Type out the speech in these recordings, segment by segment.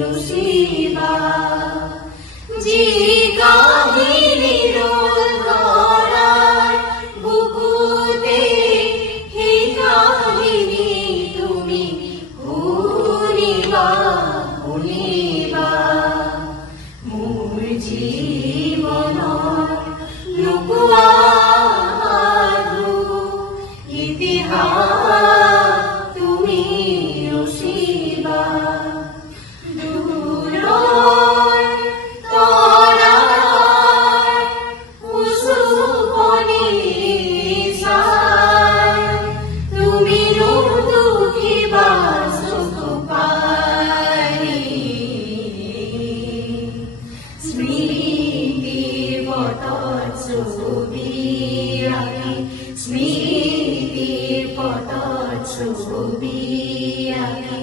ৰুচিবা যি কাহিনীৰ ধৰাৰ বুকুতে সেই কাহিনী তুমি শুনিবা শুনিবা মোৰ জীৱনৰ লুকুৱা ইতিহাস তুমি ৰচিবা দূৰৰ তৰাৰ উচুপনি চাই তুমি নুদুখিবা চকু পাৰি স্মৃতিৰ পটত ছবি আঁকি স্মৃতিৰ পটত ছবি আঁকি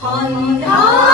সন্ধ্যা